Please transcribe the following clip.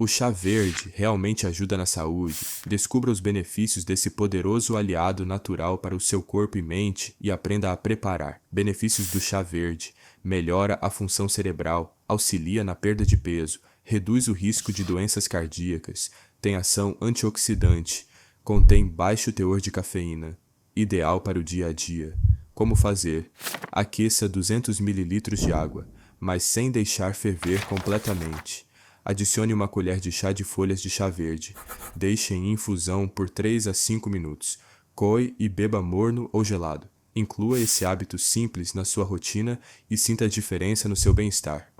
O chá verde realmente ajuda na saúde? Descubra os benefícios desse poderoso aliado natural para o seu corpo e mente e aprenda a preparar. Benefícios do chá verde: melhora a função cerebral, auxilia na perda de peso, reduz o risco de doenças cardíacas, tem ação antioxidante, contém baixo teor de cafeína, ideal para o dia a dia. Como fazer? Aqueça 200 ml de água, mas sem deixar ferver completamente. Adicione uma colher de chá de folhas de chá verde. Deixe em infusão por 3 a 5 minutos. Coe e beba morno ou gelado. Inclua esse hábito simples na sua rotina e sinta a diferença no seu bem-estar.